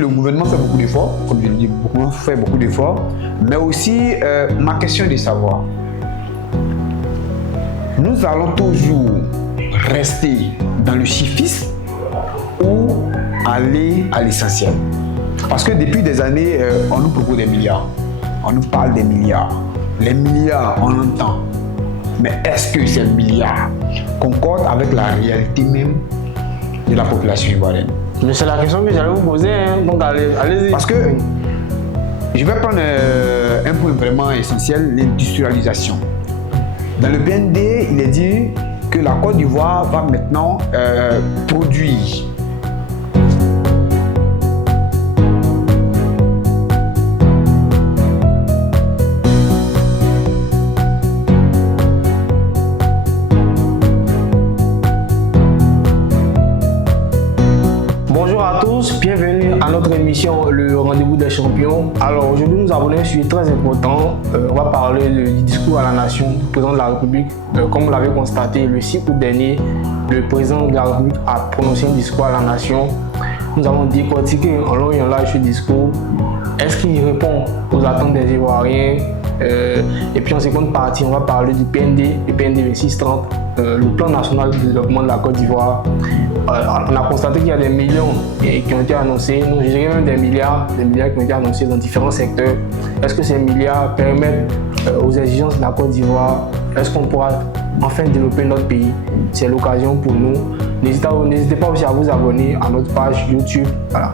Le gouvernement fait beaucoup d'efforts, comme je le dis, le gouvernement fait beaucoup d'efforts, mais aussi ma question de savoir. Nous allons toujours rester dans le chiffisme ou aller à l'essentiel? Parce que depuis des années, on nous propose des milliards, on nous parle des milliards. Les milliards, on entend. Mais est-ce que ces milliards concordent avec la réalité même de la population ivoirienne? Mais c'est la question que j'allais vous poser, hein. Donc allez-y. Parce que je vais prendre un point vraiment essentiel, l'industrialisation. Dans le BND, il est dit que la Côte d'Ivoire va maintenant produire. Bonjour à tous, bienvenue à notre émission Le Rendez-vous des Champions. Alors aujourd'hui nous avons un sujet très important. On va parler du discours à la nation du président de la République. Comme vous l'avez constaté, le 6 août dernier, le président de la République a prononcé un discours à la nation. Nous allons décortiquer en long et en large ce discours. Est-ce qu'il répond aux attentes des Ivoiriens? Et puis en seconde partie, on va parler du PND, le PND 2630, le plan national de développement de la Côte d'Ivoire. On a constaté qu'il y a des millions qui ont été annoncés, non, je dirais même des milliards qui ont été annoncés dans différents secteurs. Est-ce que ces milliards permettent aux exigences de la Côte d'Ivoire? Est-ce qu'on pourra enfin développer notre pays? C'est l'occasion pour nous. N'hésitez pas aussi à vous abonner à notre page YouTube, voilà.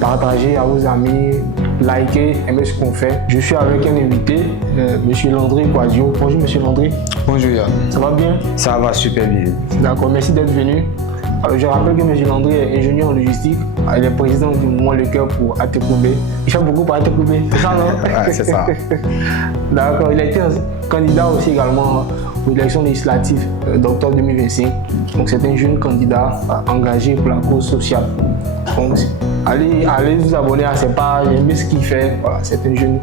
Partagez à vos amis, likez, aimez ce qu'on fait. Je suis avec un invité, M. Landry Kouadio. Bonjour M. Landry. Bonjour Yann. Ça va bien? Ça va super bien. D'accord, merci d'être venu. Alors, je rappelle que M. Landry est ingénieur en logistique, il est président du mouvement Le Cœur pour Atekoubé. Il fait beaucoup pour Atekoubé, c'est ça, non? Ouais, c'est ça. D'accord, il a été candidat aussi également aux élections législatives d'octobre 2025. Donc c'est un jeune candidat engagé pour la cause sociale. Donc allez vous abonner à ses pages, aimez ce qu'il fait. Voilà, c'est un jeune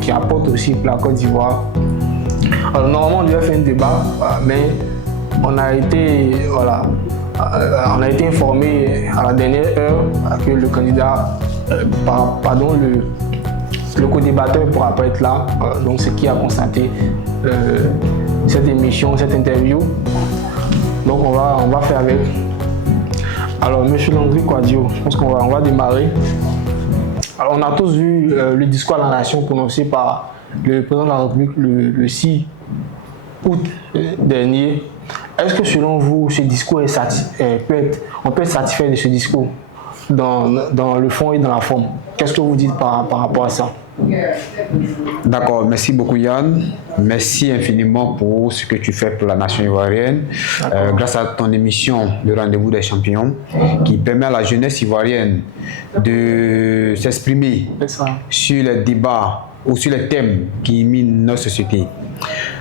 qui apporte aussi pour la Côte d'Ivoire. Alors normalement on devait faire un débat, mais on a été informé à la dernière heure que le candidat, le co-débatteur ne pourra pas être là. Donc c'est qui a constaté cette émission, cette interview. Donc on va faire avec. Alors M. Landry Kouadio, je pense qu'on va démarrer. Alors on a tous vu le discours à la nation prononcé par le président de la République le 6 août dernier. Est-ce que selon vous, ce discours on peut être satisfait de ce discours dans le fond et dans la forme? Qu'est-ce que vous dites par rapport à ça? D'accord, merci beaucoup Yann. Merci infiniment pour ce que tu fais pour la nation ivoirienne. Grâce à ton émission Le Rendez-vous des Champions, qui permet à la jeunesse ivoirienne de s'exprimer sur les débats ou sur les thèmes qui minent notre société.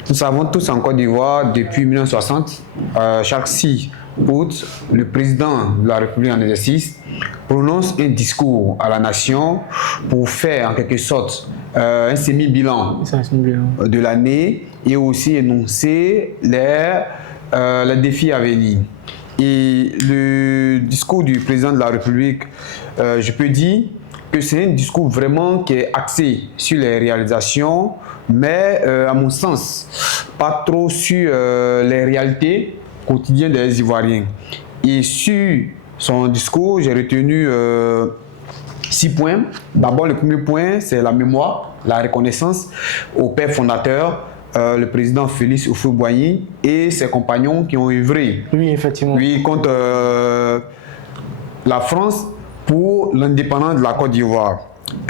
Nous savons tous en Côte d'Ivoire, depuis 1960, chaque 6 août, le président de la République en exercice prononce un discours à la nation pour faire en quelque sorte un semi-bilan de l'année et aussi énoncer les défis à venir. Et le discours du président de la République, je peux dire que c'est un discours vraiment qui est axé sur les réalisations, mais à mon sens, pas trop sur les réalités quotidiennes des Ivoiriens. Et sur son discours, j'ai retenu 6 points. D'abord, le premier point, c'est la mémoire, la reconnaissance au père fondateur, le président Félix Houphouët-Boigny et ses compagnons qui ont œuvré contre la France pour l'indépendance de la Côte d'Ivoire.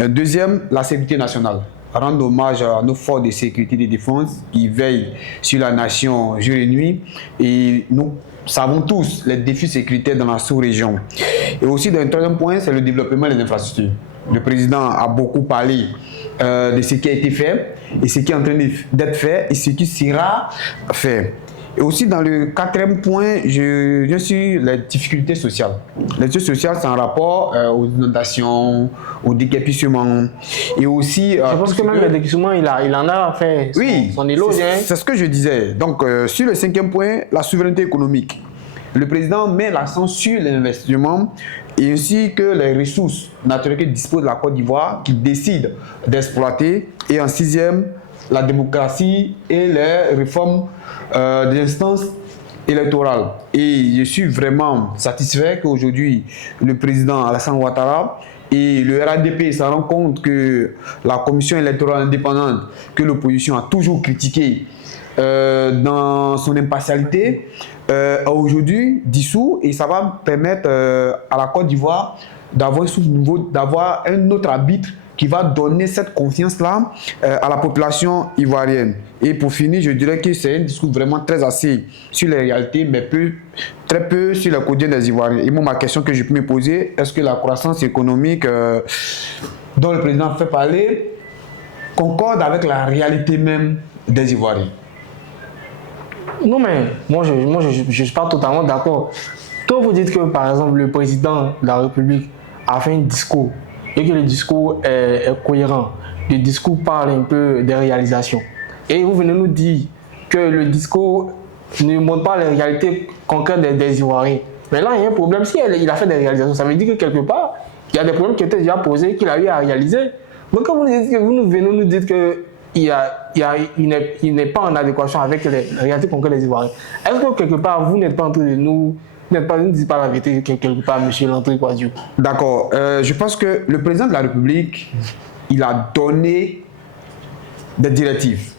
Deuxième, la sécurité nationale. Rendre hommage à nos forces de sécurité et de défense qui veillent sur la nation jour et nuit. Et nous savons tous les défis sécuritaires dans la sous-région. Et aussi, dans le troisième point, c'est le développement des infrastructures. Le président a beaucoup parlé de ce qui a été fait et ce qui est en train d'être fait et ce qui sera fait. Et aussi, dans le quatrième point, je viens sur les difficultés sociales. Les difficultés sociales, c'est en rapport aux inondations, au déguerpissement. Et aussi. Je pense que même le déguerpissement, il en a fait son éloge. C'est ce que je disais. Donc, sur le cinquième point, la souveraineté économique. le président met l'accent sur l'investissement et ainsi que les ressources naturelles que dispose la Côte d'Ivoire qui décide d'exploiter. Et en sixième, la démocratie et les réformes des instances électorales. Et je suis vraiment satisfait qu'aujourd'hui, le président Alassane Ouattara et le RADP se rendent compte que la commission électorale indépendante, que l'opposition a toujours critiquée dans son impartialité, aujourd'hui dissous, et ça va permettre à la Côte d'Ivoire d'avoir un autre arbitre qui va donner cette confiance-là à la population ivoirienne. Et pour finir, je dirais que c'est un discours vraiment très axé sur les réalités, mais très peu sur le quotidien des Ivoiriens. Et moi, ma question que je peux me poser, est-ce que la croissance économique dont le président fait parler concorde avec la réalité même des Ivoiriens? Non, mais moi, je ne suis pas totalement d'accord. Quand vous dites que, par exemple, le président de la République a fait un discours et que le discours est cohérent, le discours parle un peu des réalisations, et vous venez nous dire que le discours ne montre pas les réalités concrètes des Ivoiriens. Mais là, il y a un problème. Si il a fait des réalisations, ça veut dire que quelque part, il y a des problèmes qui étaient déjà posés, qu'il a eu à réaliser. Donc, quand vous venez nous dire que il n'est pas en adéquation avec les réalités concrètes des Ivoiriens. Est-ce que quelque part, vous n'êtes pas en train de nous dites pas la vérité quelque part, M. Landry Kouadio? D'accord. Je pense que le président de la République, il a donné des directives.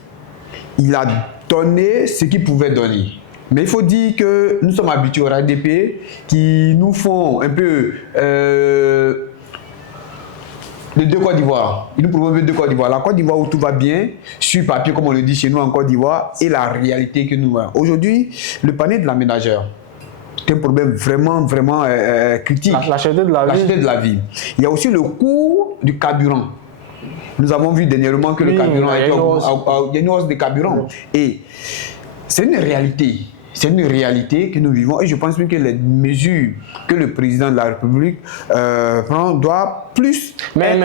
Il a donné ce qu'il pouvait donner. Mais il faut dire que nous sommes habitués au RADP qui nous font un peu les deux Côte d'Ivoire. Ils nous proposent les deux Côte d'Ivoire. La Côte d'Ivoire où tout va bien, sur papier, comme on le dit chez nous en Côte d'Ivoire, et la réalité que nous avons. Aujourd'hui, le panier de la ménagère, c'est un problème vraiment critique. La cherté de la vie. Il y a aussi le coût du carburant. Nous avons vu dernièrement que le carburant il y a une hausse de carburant. Et c'est une réalité. C'est une réalité que nous vivons. Et je pense que les mesures que le président de la République prend doivent plus... Mais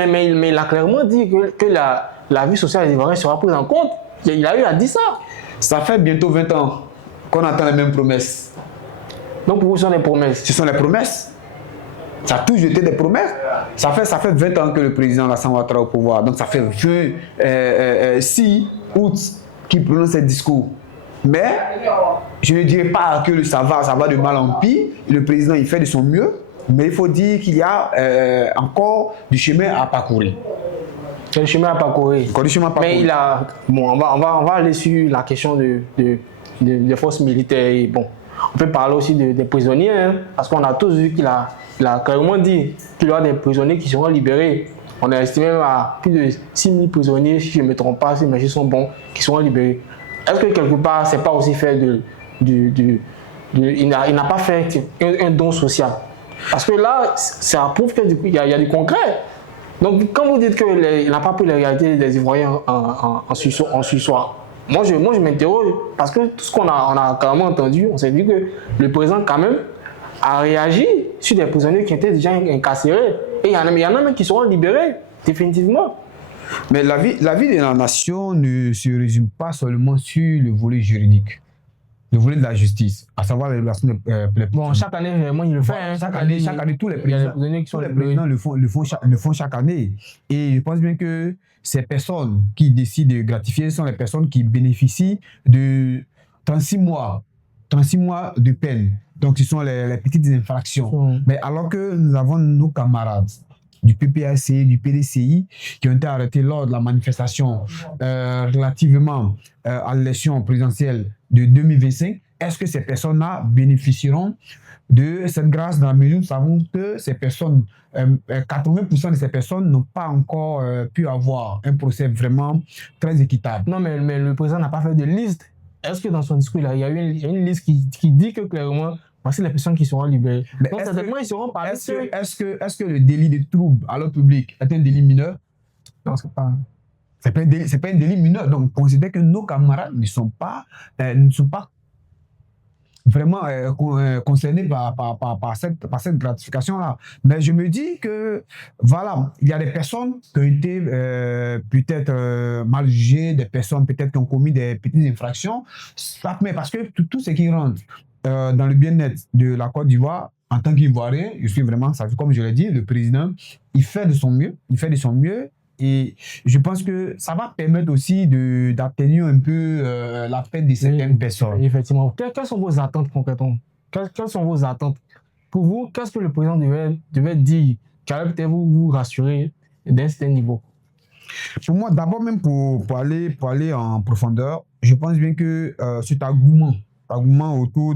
il a clairement dit que la vie sociale des Ivoiriens sera prise en compte. Il a eu à dire ça. Ça fait bientôt 20 ans qu'on entend les mêmes promesses. Donc pour vous, ce sont les promesses? Ce sont les promesses. Ça a toujours été des promesses. Ça fait 20 ans que le président Alassane Ouattara est au pouvoir. Donc ça fait 6 août qu'il prononce ces discours. Mais je ne dirais pas que ça va de mal en pire. Le président, il fait de son mieux. Mais il faut dire qu'il y a encore du chemin à parcourir. Il y a du chemin à parcourir. Mais il a... Bon, on va aller sur la question des forces militaires. Et bon, on peut parler aussi des prisonniers, hein, parce qu'on a tous vu qu'il a carrément dit qu'il y aura des prisonniers qui seront libérés. On a estimé à plus de 6 000 prisonniers, si je ne me trompe pas, si mes chiffres sont bons, qui seront libérés. Est-ce que quelque part, c'est pas aussi fait il n'a pas fait un don social? Parce que là, ça prouve qu'il y a du concret. Donc, quand vous dites qu'il n'a pas pris les réalités des Ivoiriens en Suisse, moi je m'interroge, parce que tout ce qu'on a carrément entendu, on s'est dit que le président quand même a réagi sur des prisonniers qui étaient déjà incarcérés. Et il y en a même qui seront libérés, définitivement. Mais la vie de la nation ne se résume pas seulement sur le volet juridique, le volet de la justice, à savoir les relations Bon, chaque année, vraiment, il le fait. Hein. Chaque année, tous les présidents le font chaque année. Et je pense bien que ces personnes qui décident de gratifier sont les personnes qui bénéficient de 36 mois de peine. Donc, ce sont les petites infractions. Mais alors que nous avons nos camarades du PPAC, du PDCI, qui ont été arrêtés lors de la manifestation relativement à l'élection présidentielle de 2025, est-ce que ces personnes-là bénéficieront de cette grâce dans la mesure où nous savons que ces personnes, 80% de ces personnes n'ont pas encore pu avoir un procès vraiment très équitable? Non, mais le président n'a pas fait de liste. Est-ce que dans son discours, il y a une liste qui dit que clairement, voici les personnes qui seront libérées? Mais donc, certainement, ils seront parmi ceux... Est-ce que le délit de trouble à l'ordre public est un délit mineur? Non, c'est pas... C'est pas un délit mineur. Donc, considère que nos camarades ne sont pas vraiment concernés par cette gratification-là. Mais je me dis que, voilà, il y a des personnes qui ont été peut-être mal jugées, des personnes peut-être qui ont commis des petites infractions, mais parce que tout ce qui rentre dans le bien-être de la Côte d'Ivoire, en tant qu'Ivoirien, je suis vraiment, ça, comme je l'ai dit, le président, il fait de son mieux, et je pense que ça va permettre aussi d'atténuer un peu la peine de certaines personnes. Effectivement. Quelles sont vos attentes concrètement? Quelles sont vos attentes? Pour vous, qu'est-ce que le président devait dire qui allait peut-être vous rassurer d'un certain niveau? Pour moi, d'abord même pour aller en profondeur, je pense bien que cet engouement autour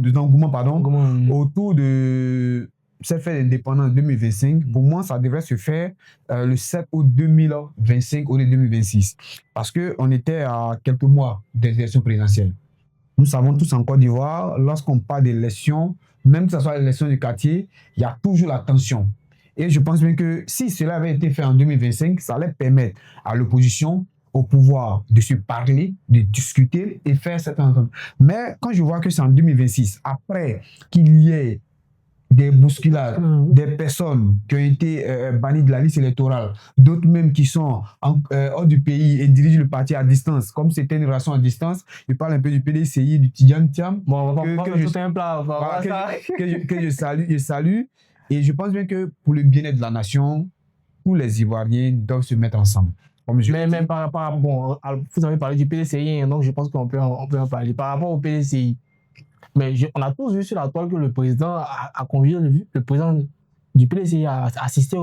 de cette fête d'indépendance 2025, pour moi, ça devrait se faire le 7 août 2025 au lieu de 2026. Parce qu'on était à quelques mois des élections présidentielles. Nous savons tous en Côte d'Ivoire, lorsqu'on parle d'élections, même que ce soit l'élection du quartier, il y a toujours la tension. Et je pense bien que si cela avait été fait en 2025, ça allait permettre à l'opposition, au pouvoir, de se parler, de discuter et faire cette entente. Mais quand je vois que c'est en 2026, après qu'il y ait des bousculades, des personnes qui ont été bannies de la liste électorale, d'autres même qui sont hors du pays et dirigent le parti à distance, comme c'était une relation à distance, je parle un peu du PDCI, du Tidjane Thiam, que je salue. Et je pense bien que pour le bien-être de la nation, tous les Ivoiriens doivent se mettre ensemble. Mais par rapport bon, vous avez parlé du PDCI, donc je pense qu'on peut en parler. Par rapport au PDCI, mais on a tous vu sur la toile que le président a convié le président du PDCI à assister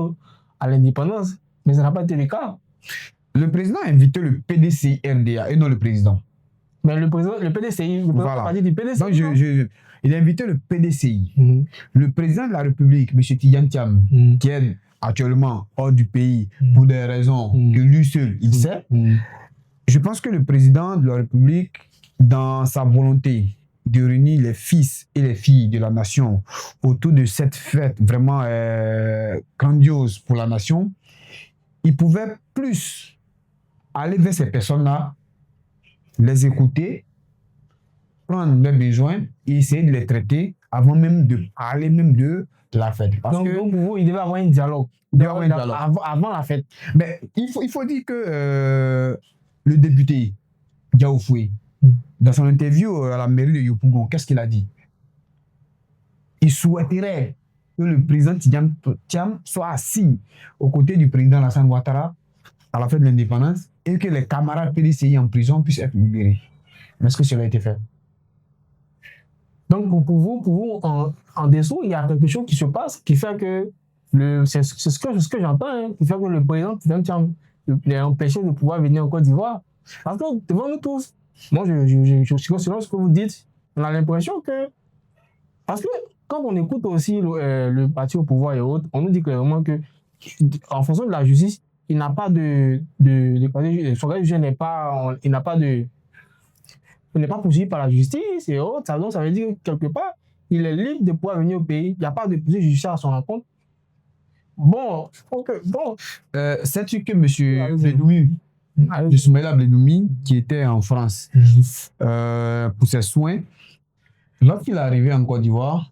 à l'indépendance, mais ça n'a pas été le cas. Le président a invité le PDCI RDA et non le président. Mais le PDCI, le président a parlé du PDCI. Donc il a invité le PDCI. Le président de la République, M. Tidjane Thiam, qui est actuellement hors du pays pour des raisons que lui seul, il sait. Je pense que le président de la République, dans sa volonté de réunir les fils et les filles de la nation autour de cette fête vraiment grandiose pour la nation, il pouvait plus aller vers ces personnes-là, les écouter, prendre leurs besoins et essayer de les traiter avant même de parler même de la fête. Donc pour vous, il devait avoir un dialogue. Avant la fête. Mais il faut dire que le député Diao Foué, dans son interview à la mairie de Yopougon, qu'est-ce qu'il a dit? Il souhaiterait que le président Tidjane Thiam soit assis aux côtés du président Alassane Ouattara à la fête de l'indépendance et que les camarades PDCI en prison puissent être libérés. Mais est-ce que cela a été fait? Donc pour vous en dessous, il y a quelque chose qui se passe qui fait que c'est ce que j'entends, hein, qui fait que le président Tidjane Thiam est empêché de pouvoir venir en Côte d'Ivoire. Parce que devant nous tous, moi je suis selon ce que vous dites, on a l'impression que parce que quand on écoute aussi le parti au pouvoir et autres, on nous dit clairement que en fonction de la justice, il n'a pas son juge n'est pas il n'est pas poursuivi par la justice et autres. Donc ça veut dire que quelque part, il est libre de pouvoir venir au pays. Il n'y a pas de poursuite judiciaire à son encontre. Bon, sais-tu que M. Blédoumi, Ismaïla Blédoumi, qui était en France pour ses soins, lorsqu'il est arrivé en Côte d'Ivoire,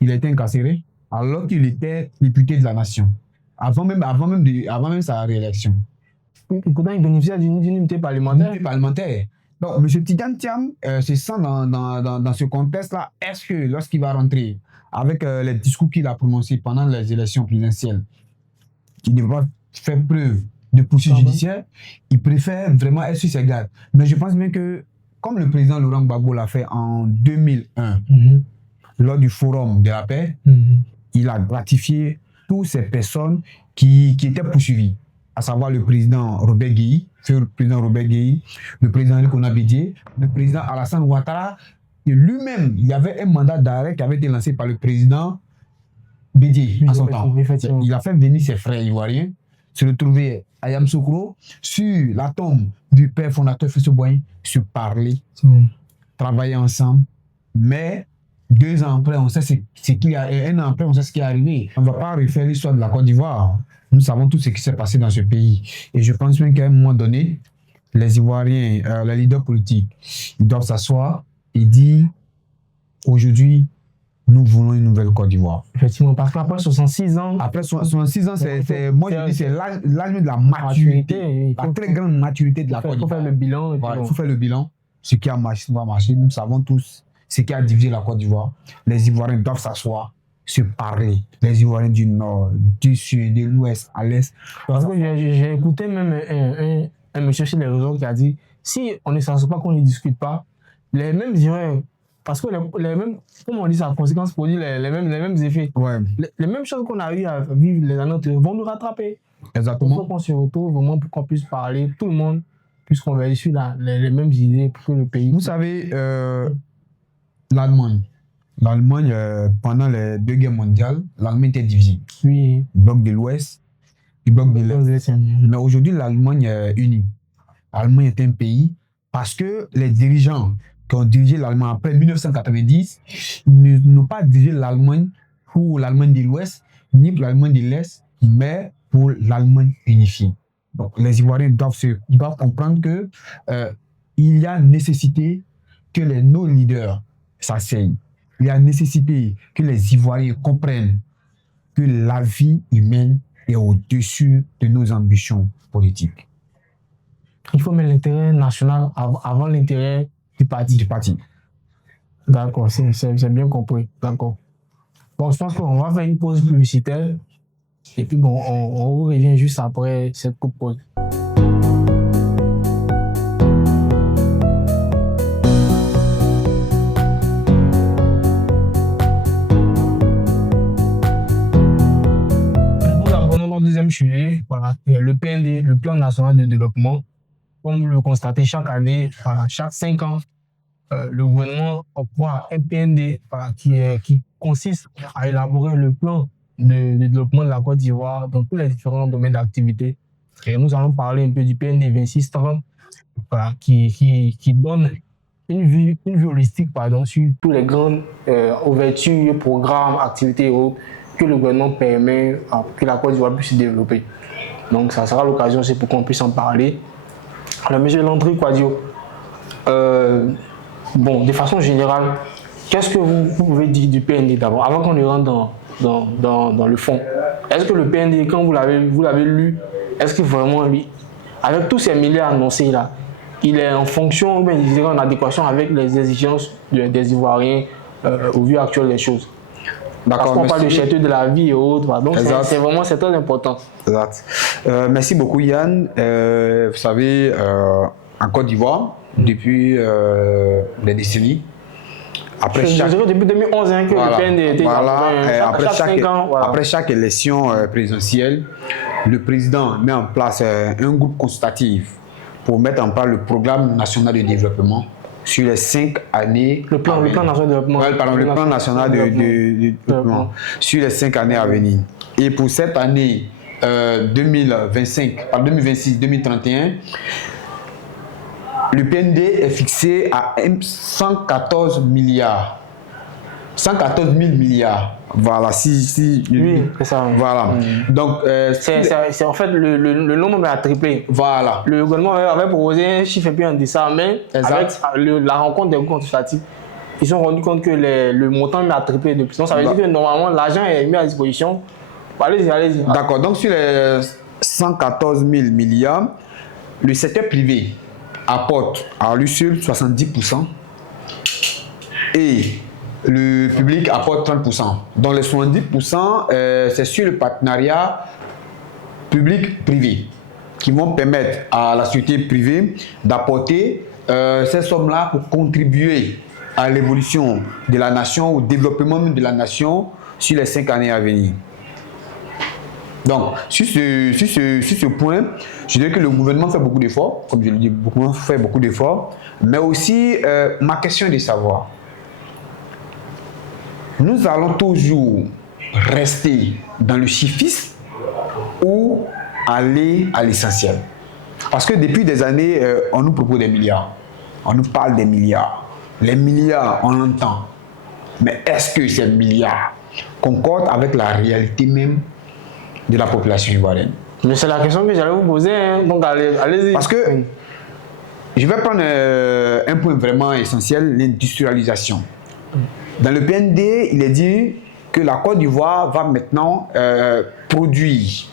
il a été incarcéré alors qu'il était député de la nation, avant même sa réélection. Pourtant, il bénéficiait d'une immunité parlementaire. Donc, M. Tidjane Thiam se sent dans ce contexte-là. Est-ce que lorsqu'il va rentrer avec les discours qu'il a prononcés pendant les élections présidentielles, il ne va pas faire preuve de poursuite judiciaire, il préfère vraiment être sur ses gardes. Mais je pense bien que, comme le président Laurent Gbagbo l'a fait en 2001, lors du Forum de la paix, il a gratifié toutes ces personnes qui étaient poursuivies, à savoir le président Robert Guèye, le président Likona Bédié, le président Alassane Ouattara, et lui-même, il y avait un mandat d'arrêt qui avait été lancé par le président Bédié à son temps. Il a fait venir ses frères ivoiriens se retrouver à Yamoussoukro sur la tombe du père fondateur Fils Boigny, se parler, travailler ensemble, mais 2 ans après, on sait un an après, on sait ce qui est arrivé. On ne va pas refaire l'histoire de la Côte d'Ivoire. Nous savons tout ce qui s'est passé dans ce pays. Et je pense même qu'à un moment donné, les Ivoiriens, les leaders politiques, ils doivent s'asseoir et dire aujourd'hui, nous voulons une nouvelle Côte d'Ivoire. Effectivement, parce qu'après 66 ans... Après 66 ans, moi je dis c'est l'âge de la maturité, la très grande maturité de la Côte d'Ivoire. Il faut faire le bilan. Il faut faire le bilan. Ce qui a marché, va marcher. Nous savons tous ce qui a divisé la Côte d'Ivoire. Les Ivoiriens doivent s'asseoir, se parler. Les Ivoiriens du Nord, du Sud, de l'Ouest, à l'Est. Parce que j'ai écouté même un monsieur sur les réseaux qui a dit si on ne s'assoit pas, qu'on ne discute pas, les mêmes Ivoiriens, parce que les mêmes, comment on dit ça, conséquences produisent les mêmes effets. Ouais. Les mêmes choses qu'on a eu à vivre les années antérieures vont nous rattraper. Exactement. Il faut qu'on se retrouve vraiment pour qu'on puisse parler, tout le monde puisse converger sur les mêmes idées pour que le pays. Vous savez, l'Allemagne, pendant les 2 guerres mondiales, l'Allemagne était divisée. Oui. Le bloc de l'Ouest, le bloc de l'Est. Mais aujourd'hui, l'Allemagne est unie. L'Allemagne est un pays parce que les dirigeants qui ont dirigé l'Allemagne après 1990 n'ont pas dirigé l'Allemagne pour l'Allemagne de l'Ouest, ni pour l'Allemagne de l'Est, mais pour l'Allemagne unifiée. Donc, les Ivoiriens doivent comprendre que il y a nécessité que nos leaders s'asseyent. Il y a nécessité que les Ivoiriens comprennent que la vie humaine est au-dessus de nos ambitions politiques. Il faut mettre l'intérêt national avant l'intérêt du parti. D'accord, c'est bien compris. D'accord. Bon, je pense qu'on va faire une pause publicitaire. Et puis bon, on revient juste après cette coupe pause. Nous abordons notre deuxième sujet, voilà, le PND, le Plan national de développement. Comme vous le constatez, chaque année, voilà, chaque 5 ans, le gouvernement octroie un PND voilà, qui consiste à élaborer le plan de développement de la Côte d'Ivoire dans tous les différents domaines d'activité. Et nous allons parler un peu du PND 2630 voilà, qui donne une vue holistique sur tous les grandes ouvertures, programmes, activités et autres que le gouvernement permet que la Côte d'Ivoire puisse se développer. Donc ça sera l'occasion aussi pour qu'on puisse en parler. Alors, monsieur Landry Kouadio, bon, de façon générale, qu'est-ce que vous pouvez dire du PND d'abord, avant qu'on ne rentre dans le fond? Est-ce que le PND, quand vous l'avez lu, est-ce que vraiment, avec tous ces milliards annoncés là, il est en fonction, ou bien il est en adéquation avec les exigences des Ivoiriens au vu actuel des choses? Parce qu'on parle de cherté de la vie et autres, donc c'est très important. Exact. Merci beaucoup Yann. Vous savez, en Côte d'Ivoire, depuis des décennies, depuis 2011 que le PND était après chaque élection présidentielle, le président met en place un groupe consultatif pour mettre en place le programme national de développement sur les 5 années. Le plan national de développement. Le plan national de développement sur les 5 années à venir. Et pour cette année 2026-2031, le PND est fixé à 114 milliards. 114 000 milliards. Voilà, oui, c'est ça. Voilà. Donc, c'est en fait le nombre a triplé. Voilà. Le gouvernement avait proposé un chiffre un peu en deçà, mais avec la rencontre des groupes consultatifs, ils se sont rendus compte que le montant a triplé depuis. Donc, ça veut dire que normalement, l'argent est mis à disposition. Allez-y. D'accord. Donc, sur les 114 000 milliards, le secteur privé apporte à lui seul 70% et le public apporte 30%. Donc les 70%, c'est sur le partenariat public-privé qui vont permettre à la société privée d'apporter ces sommes-là pour contribuer à l'évolution de la nation, au développement de la nation sur les 5 années à venir. Donc, sur ce point, je dirais que le gouvernement fait beaucoup d'efforts, comme je le dis, le gouvernement fait beaucoup d'efforts, mais aussi ma question est de savoir, nous allons toujours rester dans le chiffisme ou aller à l'essentiel? Parce que depuis des années, on nous propose des milliards, on nous parle des milliards. Les milliards, on l'entend, mais est-ce que ces milliards concordent avec la réalité même de la population ivoirienne? Mais c'est la question que j'allais vous poser, donc allez-y. Parce que je vais prendre un point vraiment essentiel, l'industrialisation. Dans le PND, il est dit que la Côte d'Ivoire va maintenant produire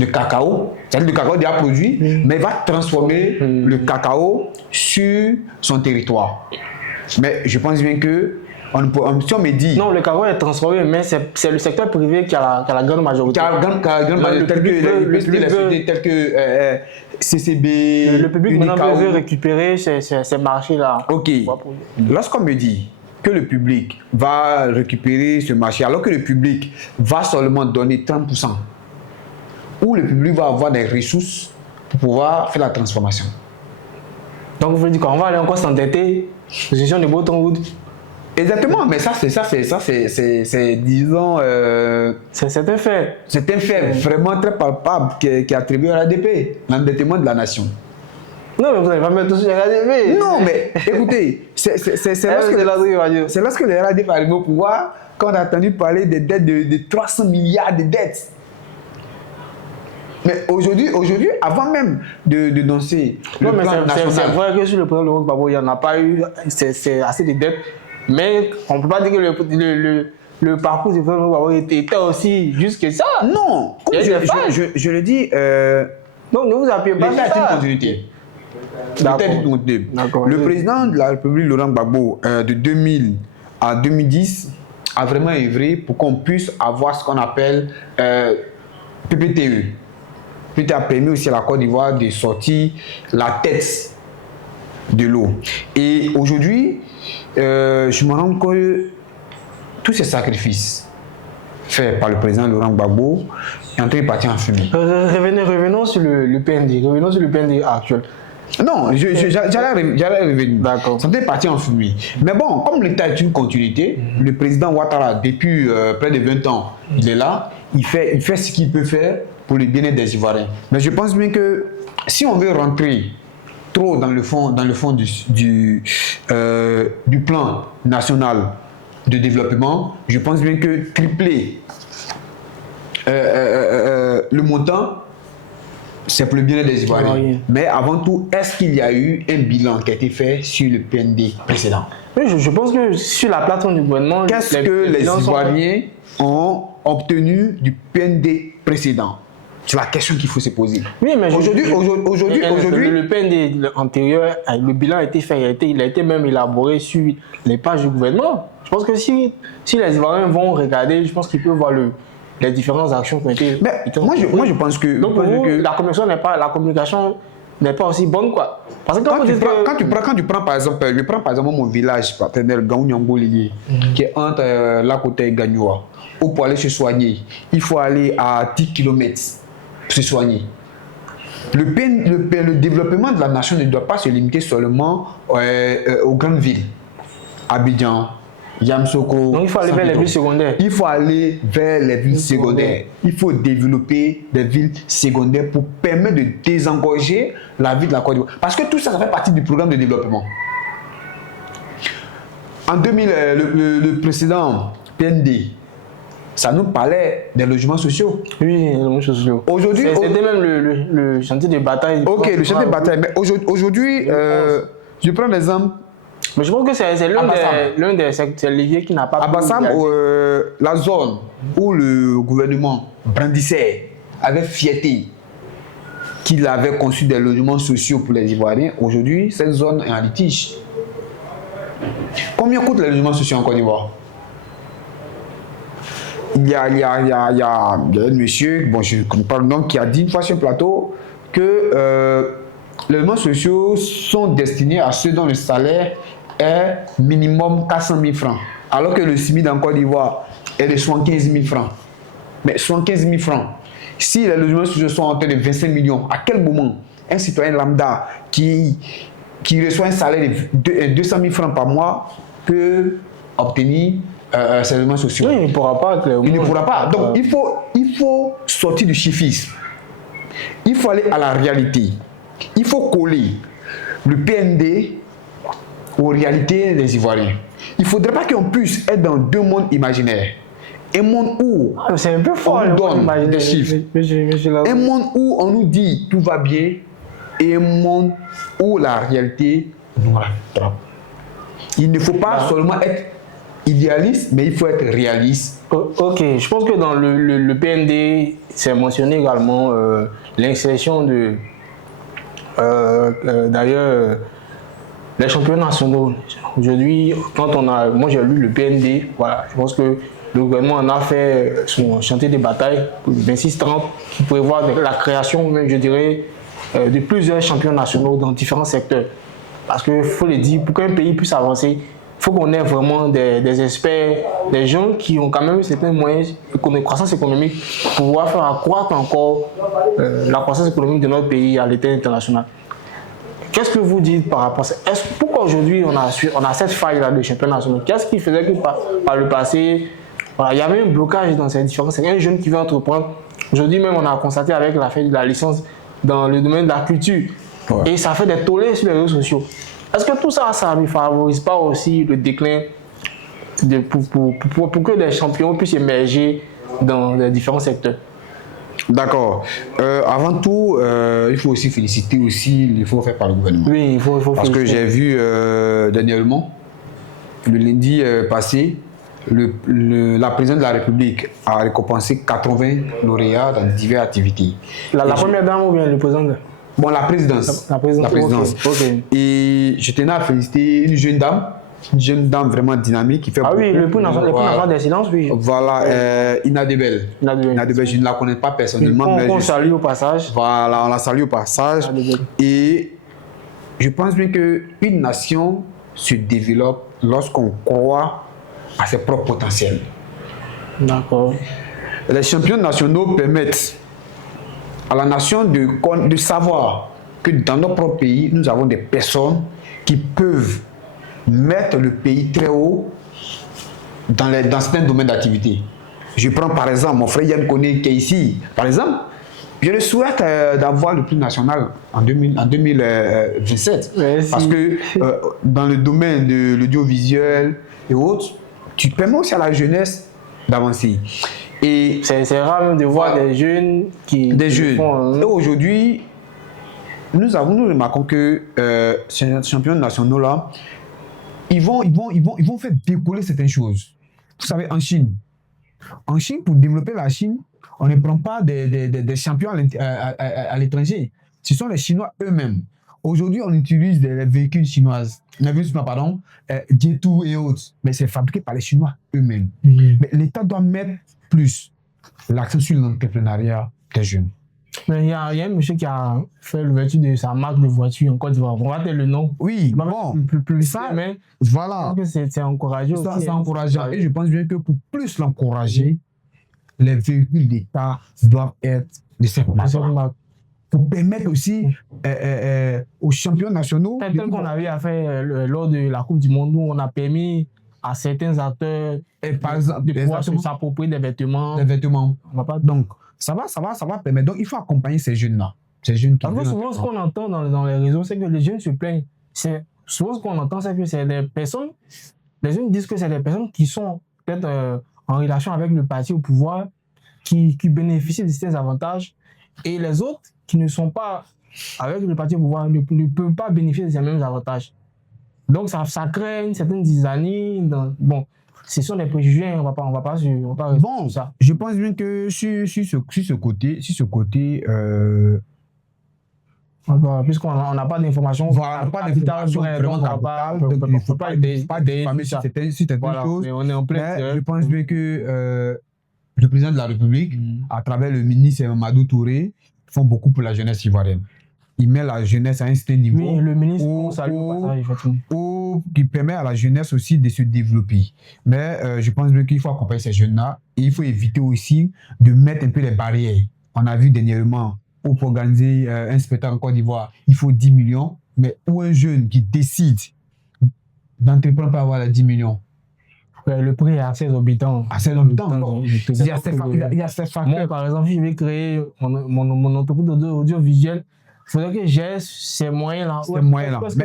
le cacao, c'est-à-dire le cacao déjà produit, mais va transformer le cacao sur son territoire. Mais je pense bien que si on me dit... Non, le cacao est transformé, mais c'est le secteur privé qui a la grande majorité. Qui a la grande majorité, tel que les sociétés telles que CCB... Le public maintenant veut récupérer ces marchés-là. Ok. Lorsqu'on me dit que le public va récupérer ce marché, alors que le public va seulement donner 30%, où le public va avoir des ressources pour pouvoir faire la transformation. Donc vous voulez dire qu'on va aller encore s'endetter, gestion de Bretton Woods. Exactement, mais ça c'est disons... c'est un fait. C'est un fait vraiment très palpable qui est attribué à l'ADP, l'endettement de la nation. Non, mais vous n'allez pas mettre tout sur l'ADP. Non, mais écoutez, c'est lorsque le RADP va arriver au pouvoir qu'on a entendu parler des dettes de 300 milliards de dettes. Mais aujourd'hui, avant même de danser le plan national... C'est vrai que sur le plan Laurent Gbagbo, il n'y en a pas eu, c'est assez de dettes, mais on ne peut pas dire que le parcours du plan Laurent Gbagbo était aussi juste que ça. Non, comme je le dis... donc ne vous appuyez pas sur ça. L'État a une continuité. Le président de la République, Laurent Gbagbo, de 2000 à 2010, a vraiment œuvré pour qu'on puisse avoir ce qu'on appelle PPTE. Puis a permis aussi à la Côte d'Ivoire de sortir la tête de l'eau. Et aujourd'hui, je me rends compte que tous ces sacrifices faits par le président Laurent Gbagbo est en train de partir en fumée. Revenons sur le PND. Revenons sur le PND actuel. Non, j'allais revenir. D'accord. Ça devait partir en fumée. Mais bon, comme l'État est une continuité, le président Ouattara, depuis près de 20 ans, il est là, il fait ce qu'il peut faire pour le bien-être des Ivoiriens. Mais je pense bien que si on veut rentrer trop dans le fond du plan national de développement, je pense bien que tripler le montant, c'est pour le bien-être des Ivoiriens. Mais avant tout, est-ce qu'il y a eu un bilan qui a été fait sur le PND précédent? Oui, je pense que sur la plateforme du gouvernement... Qu'est-ce que les Ivoiriens ont obtenu du PND précédent? C'est la question qu'il faut se poser. Oui, mais aujourd'hui, le PND antérieur, le bilan a été fait, il a été même élaboré sur les pages du gouvernement. Je pense que si les Ivoiriens vont regarder, je pense qu'ils peuvent voir les différentes actions qui ont été... Mais moi, je pense que... Donc, la communication n'est pas aussi bonne, quoi. Parce que quand tu prends par exemple, je prends par exemple mon village partenaire, Gaouniango-Lié, qui est entre la côté et Gagnoua, où pour aller se soigner, il faut aller à 10 km pour se soigner. Le développement de la nation ne doit pas se limiter seulement aux grandes villes. Abidjan, Yamsoko. Donc il faut aller vers les villes secondaires. Il faut aller vers les villes secondaires. Il faut développer des villes secondaires pour permettre de désengorger la vie de la Côte d'Ivoire. Parce que tout ça, ça fait partie du programme de développement. En 2000, le précédent PND, ça nous parlait des logements sociaux. Oui, les logements sociaux. Aujourd'hui, c'était même le chantier de bataille. Ok, le chantier de bataille. Mais aujourd'hui, je prends l'exemple. Mais je pense que c'est l'un des leviers qui n'a pas... À Bassam, la zone où le gouvernement brandissait avec fierté qu'il avait conçu des logements sociaux pour les Ivoiriens, aujourd'hui, cette zone est en litige. Combien coûtent les logements sociaux en Côte d'Ivoire? Il y a un monsieur, bon, je ne connais pas le nom, qui a dit une fois sur le plateau que les logements sociaux sont destinés à ceux dont le salaire est minimum 400 000 francs, alors que le SMIC en Côte d'Ivoire est de 75 000 francs. Mais 75 000 francs, si les logements sociaux sont en train de 25 millions, à quel moment un citoyen lambda qui reçoit un salaire de 200 000 francs par mois peut obtenir ces logements sociaux? Oui, il ne pourra pas. Il ne pourra pas. Donc il faut sortir du chiffisme. Il faut aller à la réalité. Il faut coller le PND aux réalités des Ivoiriens. Il ne faudrait pas qu'on puisse être dans deux mondes imaginaires. Un monde où c'est un peu fort, on nous donne des chiffres. Un monde où on nous dit tout va bien et un monde où la réalité nous rattrape. Il ne faut pas seulement être idéaliste, mais il faut être réaliste. Ok, je pense que dans le PND, c'est mentionné également l'insertion de... d'ailleurs, les championnats nationaux, aujourd'hui, moi j'ai lu le PND, voilà, je pense que le gouvernement en a fait son chantier de bataille pour 26-30 qui prévoit la création, même je dirais, de plusieurs championnats nationaux dans différents secteurs. Parce qu'il faut le dire, pour qu'un pays puisse avancer, il faut qu'on ait vraiment des experts, des gens qui ont quand même certains moyens de croissance économique pour pouvoir faire accroître encore la croissance économique de notre pays à l'échelle internationale. Qu'est-ce que vous dites par rapport à ça? Pourquoi aujourd'hui on a cette faille-là de championnat national? Qu'est-ce qui faisait que par le passé, voilà, il y avait un blocage dans ces différents secteurs? Un jeune qui veut entreprendre, aujourd'hui même on a constaté avec la fête de la licence dans le domaine de la culture, et ça fait des tollés sur les réseaux sociaux. Est-ce que tout ça, ça ne favorise pas aussi le déclin pour que des champions puissent émerger dans les différents secteurs? D'accord. Avant tout, il faut aussi féliciter aussi l'effort fait par le gouvernement. Oui, il faut parce que j'ai vu dernièrement, le lundi passé, la présidente de la République a récompensé 80 lauréats dans diverses activités. La première dame ou bien le président? Bon, la présidence. La présidence. Okay. Et je tenais à féliciter une jeune dame vraiment dynamique qui fait beaucoup. Ah oui, le prix national des silences, oui. Voilà, Ina Debel. Ina Debel, je ne la connais pas personnellement. On salue au passage. Voilà, on la salue au passage. Et je pense bien qu'une nation se développe lorsqu'on croit à ses propres potentiels. D'accord. Les champions nationaux permettent à la nation de savoir que dans notre propre pays, nous avons des personnes qui peuvent mettre le pays très haut dans certains domaines d'activité. Je prends par exemple mon frère Yann Koné qui est ici. Par exemple, je le souhaite d'avoir le prix national en 2027. Merci. Parce que dans le domaine de l'audiovisuel et autres, tu permets aussi à la jeunesse d'avancer. Et c'est rare de voir des jeunes qui font. Et aujourd'hui, nous remarquons que ces champions nationaux là, ils vont faire décoller certaines choses. Vous savez, en Chine, pour développer la Chine, on ne prend pas des champions à l'étranger. Ce sont les Chinois eux-mêmes. Aujourd'hui, on utilise des véhicules chinoises. J2 et autres. Mais c'est fabriqué par les Chinois eux-mêmes. Mais l'État doit mettre plus l'accent sur l'entrepreneuriat des jeunes. Mais il y a un monsieur qui a fait l'ouverture de sa marque de voiture en Côte d'Ivoire. On va dire le nom. Oui, bon. Ça, mais voilà. Je pense que c'est encourageant. C'est encourageant. Et je pense bien que pour plus l'encourager, les véhicules d'État doivent être de cette marque. Pour permettre aussi aux champions nationaux. Tel qu'on avait fait lors de la Coupe du Monde, où on a permis à certains acteurs par exemple, de pouvoir s'approprier des vêtements. Donc, ça va permettre. Donc, il faut accompagner ces jeunes-là. Parce que souvent, ce qu'on entend dans les réseaux, c'est que les jeunes se plaignent. Souvent, ce qu'on entend, c'est que c'est des personnes. Les jeunes disent que c'est des personnes qui sont peut-être en relation avec le parti au pouvoir, qui bénéficient de certains avantages, et les autres qui ne sont pas avec le parti au pouvoir ne peuvent pas bénéficier de ces mêmes avantages. Donc, ça crée une certaine zizanie. Bon. Ce sont des préjugés, on va pas bon, ça. Je pense bien que sur ce côté, puisqu'on n'a pas d'informations, voilà, pas d'informations vraiment capitales, donc il ne faut pas diffamer sur certaines choses. Mais on est en plein. Je pense bien que le président de la République, à travers le ministre Mamadou Touré, font beaucoup pour la jeunesse ivoirienne. Il met la jeunesse à un certain niveau. Oui, le ministre qui permet à la jeunesse aussi de se développer. Mais je pense bien qu'il faut accompagner ces jeunes-là et il faut éviter aussi de mettre un peu les barrières. On a vu dernièrement, pour organiser un spectacle en Côte d'Ivoire, il faut 10 millions, mais où un jeune qui décide d'entreprendre peut avoir les 10 millions. Le prix est assez exorbitant. Il y a ces facteurs. Moi, par exemple, si je vais créer mon entreprise audiovisuelle, il faudrait que j'ai ces moyens-là. Parce que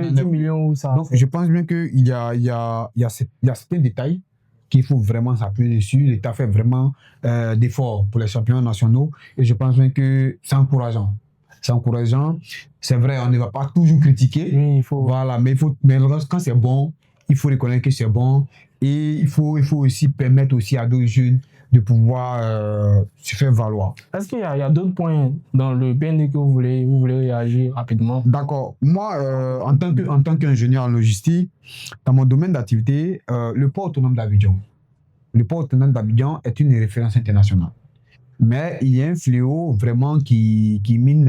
les 10 millions ou ça. Donc, je pense bien qu'il y a certains détails qu'il faut vraiment s'appuyer dessus. L'État fait vraiment d'efforts pour les champions nationaux. Et je pense bien que c'est encourageant. C'est vrai, on ne va pas toujours critiquer. Oui, il faut. Voilà, mais quand c'est bon, il faut reconnaître que c'est bon. Et il faut aussi permettre aussi à d'autres jeunes de pouvoir se faire valoir. Est-ce qu'il y a d'autres points dans le PND que vous voulez réagir rapidement? D'accord. Moi, en tant qu'ingénieur en logistique, dans mon domaine d'activité, le port autonome d'Abidjan. Le port autonome d'Abidjan est une référence internationale. Mais il y a un fléau vraiment qui mine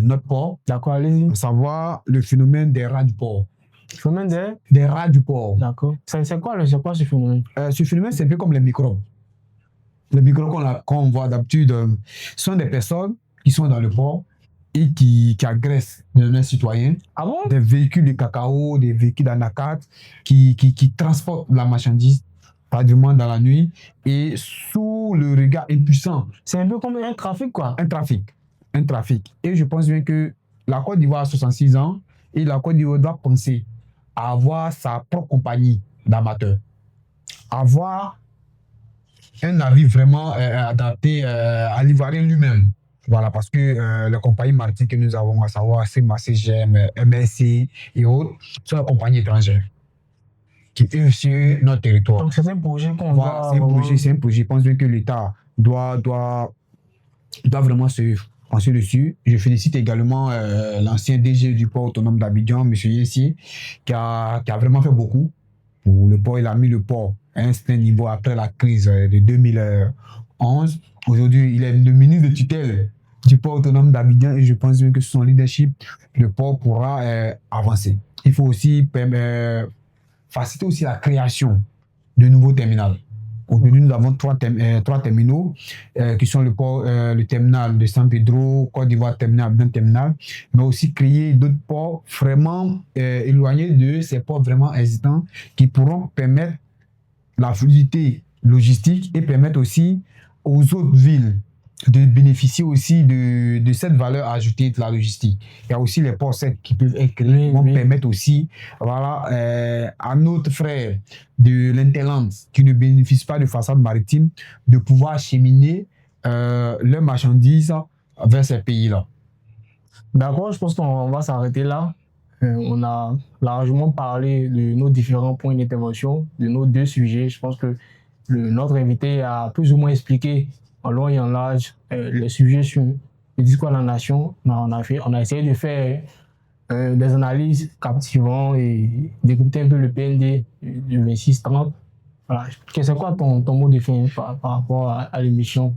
notre port. D'accord, allez-y. À savoir le phénomène des rats du port. Le phénomène des rats du port. D'accord. C'est quoi ce phénomène? Ce phénomène, c'est un peu comme les microbes. Les microbes qu'on voit d'habitude sont des personnes qui sont dans le port et qui agressent les citoyens. Ah bon? Des véhicules de cacao, des véhicules d'anacat qui transportent la marchandise pratiquement dans la nuit et sous le regard impuissant. C'est un peu comme un trafic, quoi. Un trafic. Et je pense bien que la Côte d'Ivoire a 66 ans et la Côte d'Ivoire doit penser à avoir sa propre compagnie d'amateurs. Avoir un navire vraiment adapté à l'Ivoirien lui-même. Voilà, parce que les compagnies maritimes que nous avons, à savoir CMA-CGM, MSC et autres, sont des compagnies étrangères qui œuvrent sur notre territoire. Donc c'est un projet qu'on voit. C'est un projet. Je pense bien que l'État doit vraiment se pencher dessus. Je félicite également l'ancien DG du port autonome d'Abidjan, M. Yessi, qui a vraiment fait beaucoup pour le port. Il a mis le port à un certain niveau après la crise de 2011. Aujourd'hui, il est le ministre de tutelle du port autonome d'Abidjan et je pense bien que sous son leadership, le port pourra avancer. Il faut aussi faciliter aussi la création de nouveaux terminaux. Aujourd'hui, nous avons trois terminaux qui sont le terminal de San Pedro, Côte d'Ivoire terminal, Abidjan terminal, mais aussi créer d'autres ports vraiment éloignés de ces ports vraiment existants qui pourront permettre la fluidité logistique et permettre aussi aux autres villes de bénéficier aussi de cette valeur ajoutée de la logistique. Il y a aussi les ports secs qui peuvent être créés, qui vont permettre aussi à notre frère de l'Interland qui ne bénéficient pas de façade maritime de pouvoir acheminer leurs marchandises vers ces pays-là. D'accord, je pense qu'on va s'arrêter là. On a largement parlé de nos différents points d'intervention, de nos deux sujets. Je pense que notre invité a plus ou moins expliqué en long et en large le sujet sur le discours à la nation. On a essayé de faire des analyses captivantes et décrypter un peu le PND du 26-30. Voilà. C'est quoi ton mot de fin par rapport à l'émission?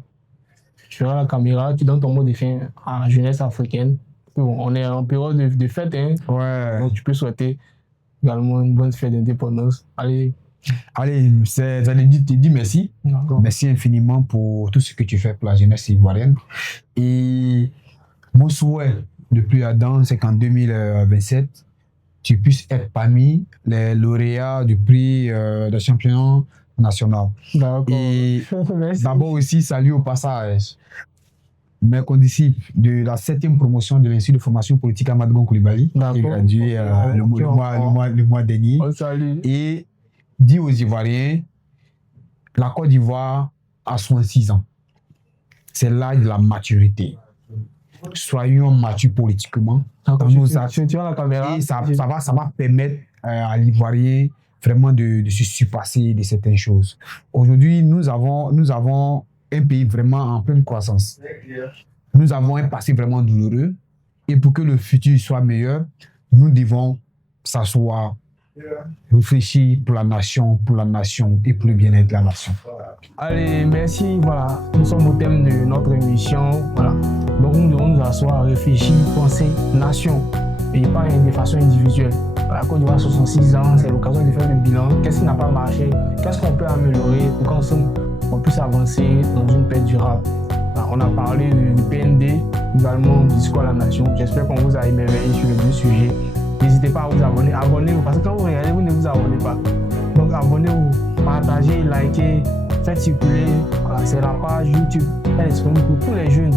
Tu verras la caméra, tu donnes ton mot de fin à la jeunesse africaine. On est en période de fête, hein? Ouais. Donc tu peux souhaiter également une bonne fête d'indépendance. Allez, j'allais te dire merci. Merci infiniment pour tout ce que tu fais pour la jeunesse ivoirienne. Et mon souhait le plus ardent, c'est qu'en 2027, tu puisses être parmi les lauréats du prix de champion national. D'accord. Et d'abord aussi, salut au passage mes condisciples de la 7e promotion de l'Institut de formation politique Amadou Gon Coulibaly, qui est gradué le mois dernier. Et dit aux Ivoiriens, la Côte d'Ivoire a 66 ans. C'est l'âge de la maturité. Soyons matures politiquement dans nos actes. Et ça va permettre à l'Ivoirien vraiment de se surpasser de certaines choses. Aujourd'hui, nous avons un pays vraiment en pleine croissance. Nous avons un passé vraiment douloureux. Et pour que le futur soit meilleur, nous devons s'asseoir, réfléchir pour la nation et pour le bien-être de la nation. Allez, merci. Voilà, nous sommes au thème de notre émission. Voilà. Donc nous devons nous asseoir, réfléchir, penser nation et pas de façon individuelle. La Côte d'Ivoire 66 ans, c'est l'occasion de faire le bilan. Qu'est-ce qui n'a pas marché? Qu'est-ce qu'on peut améliorer pour qu'ensemble on puisse avancer dans une paix durable? Alors, on a parlé du PND, également du discours à la nation. J'espère qu'on vous a émerveillé sur les deux sujets. N'hésitez pas à vous abonner. Abonnez-vous, parce que quand vous regardez, vous ne vous abonnez pas. Donc abonnez-vous, partagez, likez, faites circuler. Voilà, c'est la page YouTube. Elle est disponible pour tous les jeunes.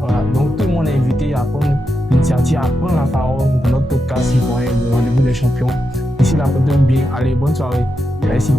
Voilà, donc tout le monde est invité à prendre l'initiative, à prendre la parole dans notre podcast citoyen, le rendez-vous des champions. D'ici là, portez-vous bien. Allez, bonne soirée. Merci.